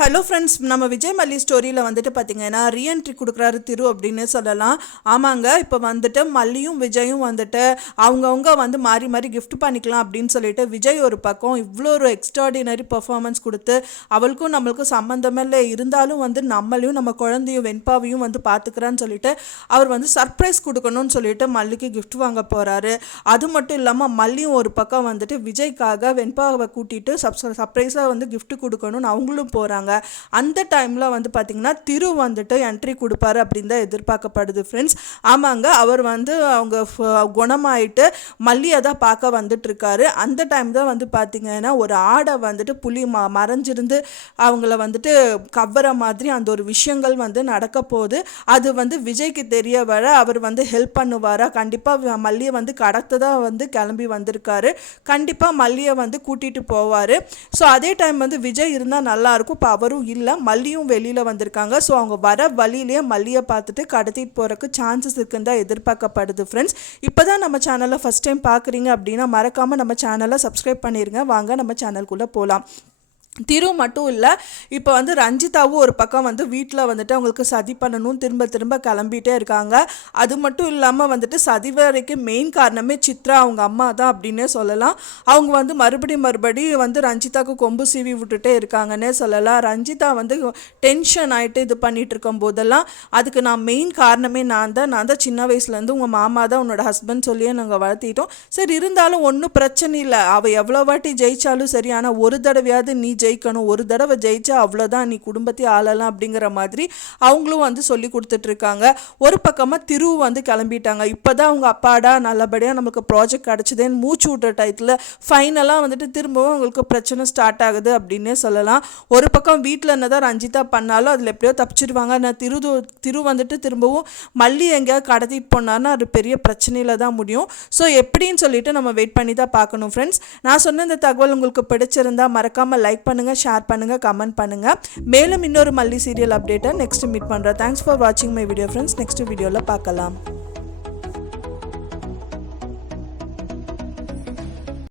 Hello friends, நம்ம விஜய் மல்லி ஸ்டோரியில் வந்துட்டு பார்த்தீங்கன்னா ரீஎன்ட்ரி கொடுக்குறாரு திரு அப்படின்னு சொல்லலாம். ஆமாங்க, இப்போ வந்துட்டு மல்லியும் விஜயும் வந்துட்டு அவங்கவுங்க வந்து மாறி மாறி கிஃப்ட் பண்ணிக்கலாம் அப்படின்னு சொல்லிட்டு விஜய் ஒரு பக்கம் இவ்வளோ ஒரு எக்ஸ்ட்ராடினரி பர்ஃபார்மன்ஸ் கொடுத்து அவளுக்கும் நம்மளுக்கும் சம்மந்தமே இல்லை, இருந்தாலும் வந்து நம்மளையும் நம்ம குழந்தையும் வெண்பாவையும் வந்து பார்த்துக்கிறான்னு சொல்லிட்டு அவர் வந்து சர்ப்ரைஸ் கொடுக்கணும்னு சொல்லிட்டு மல்லிக்கு கிஃப்ட் வாங்க போகிறாரு. அது மட்டும் இல்லாமல் மல்லியும் ஒரு பக்கம் வந்துட்டு விஜய்க்காக வெண்பாவை கூட்டிகிட்டு சர்ப்ரைஸாக வந்து கிஃப்ட் கொடுக்கணும்னு அவங்களும் போகிறாங்க. அந்த டைமில் வந்து பார்த்திங்கன்னா திரு வந்துட்டு என்ட்ரி கொடுப்பாரு அப்படின்னு தான் எதிர்பார்க்கப்படுது ஃப்ரெண்ட்ஸ். ஆமாங்க, அவர் வந்து அவங்க குணமாயிட்டு மல்லியை தான் பார்க்க வந்துட்டுருக்காரு. அந்த டைம் தான் வந்து பார்த்திங்கன்னா ஒரு ஆடை வந்துட்டு புலி மறைஞ்சிருந்து அவங்கள வந்துட்டு கவ்வற மாதிரி அந்த ஒரு விஷயங்கள் வந்து நடக்க போகுது. அது வந்து விஜய்க்கு தெரிய வர அவர் வந்து ஹெல்ப் பண்ணுவாரா, கண்டிப்பாக மல்லியை வந்து கடத்ததான் வந்து கிளம்பி வந்திருக்காரு, கண்டிப்பாக மல்லியை வந்து கூட்டிகிட்டு போவார். ஸோ அதே டைம் வந்து விஜய் இருந்தால் நல்லாயிருக்கும். இப்போ அவரும் இல்லை, மல்லியும் வெளியில் வந்திருக்காங்க. ஸோ அவங்க வர வழியிலேயே மல்லியை பார்த்துட்டு கடத்திட்டு போகிறதுக்கு சான்சஸ் இருக்குன்னு தான் எதிர்பார்க்கப்படுது ஃப்ரெண்ட்ஸ். இப்போ தான் நம்ம சேனலை ஃபஸ்ட் டைம் பார்க்குறீங்க அப்படின்னா மறக்காமல் நம்ம சேனலை சப்ஸ்கிரைப் பண்ணிடுங்க. வாங்க நம்ம சேனலுக்குள்ளே போகலாம். திரு மட்டும் இல்லை, இப்போ வந்து ரஞ்சிதாவும் ஒரு பக்கம் வந்து வீட்டில் வந்துட்டு அவங்களுக்கு சதி பண்ணணும் திரும்ப திரும்ப கிளம்பிகிட்டே இருக்காங்க. அது மட்டும் இல்லாமல் வந்துட்டு சதி வரைக்கும் மெயின் காரணமே சித்ரா அவங்க அம்மா தான் அப்படின்னே சொல்லலாம். அவங்க வந்து மறுபடியும் வந்து ரஞ்சிதாவுக்கு கொம்பு சீவி விட்டுட்டே இருக்காங்கன்னே சொல்லலாம். ரஞ்சிதா வந்து டென்ஷன் ஆகிட்டு இது பண்ணிகிட்டு இருக்கும் போதெல்லாம் அதுக்கு நான் மெயின் காரணமே நான் தான் சின்ன வயசுலேருந்து உங்கள் மாமா தான் உன்னோட ஹஸ்பண்ட் சொல்லியே நாங்கள் வளர்த்திட்டோம். சரி, இருந்தாலும் ஒன்றும் பிரச்சனை இல்லை, அவள் எவ்வளோ வாட்டி ஜெயிச்சாலும் சரி, ஆனால் ஒரு தடவையாவது நீ ஜெயிக்கணும், ஒரு தடவை ஜெயிச்சா அவ்வளோதான், நீ குடும்பத்தை ஆளலாம் அப்படிங்கிற மாதிரி அவங்களும் வந்து சொல்லி கொடுத்துட்ருக்காங்க. ஒரு பக்கமாக திரு வந்து கிளம்பிட்டாங்க. இப்போ தான் அவங்க அப்பாடா நல்லபடியாக நம்மளுக்கு ப்ராஜெக்ட் கிடச்சிதேன்னு மூச்சு விட்ற டயத்தில் ஃபைனலாக வந்துட்டு திரும்பவும் அவங்களுக்கு பிரச்சனை ஸ்டார்ட் ஆகுது அப்படின்னே சொல்லலாம். ஒரு பக்கம் வீட்டில் என்ன தான் ரஞ்சிதா பண்ணாலும் அதில் எப்படியோ தப்பிச்சிடுவாங்க. நான் திரு வந்துட்டு திரும்பவும் மல்லி எங்கேயாவது கடத்திட்டு போனார்னா அது பெரிய பிரச்சனையில் தான் முடியும். ஸோ எப்படின்னு சொல்லிட்டு நம்ம வெயிட் பண்ணி தான் பார்க்கணும் ஃப்ரெண்ட்ஸ். நான் சொன்ன இந்த தகவல் உங்களுக்கு பிடிச்சிருந்தா மறக்காமல் லைக் பண்ணுங்கள், ஷேர் பண்ணுங்கள், கமெண்ட் பண்ணுங்கள். மேலும் இன்னொரு மல்லி சீரியல் அப்டேட்டை நெக்ஸ்ட் மீட் பண்ணுறேன். தேங்க்ஸ் ஃபார் வாட்சிங் மை வீடியோ ஃப்ரெண்ட்ஸ். நெக்ஸ்ட் வீடியோவில் பார்க்கலாம்.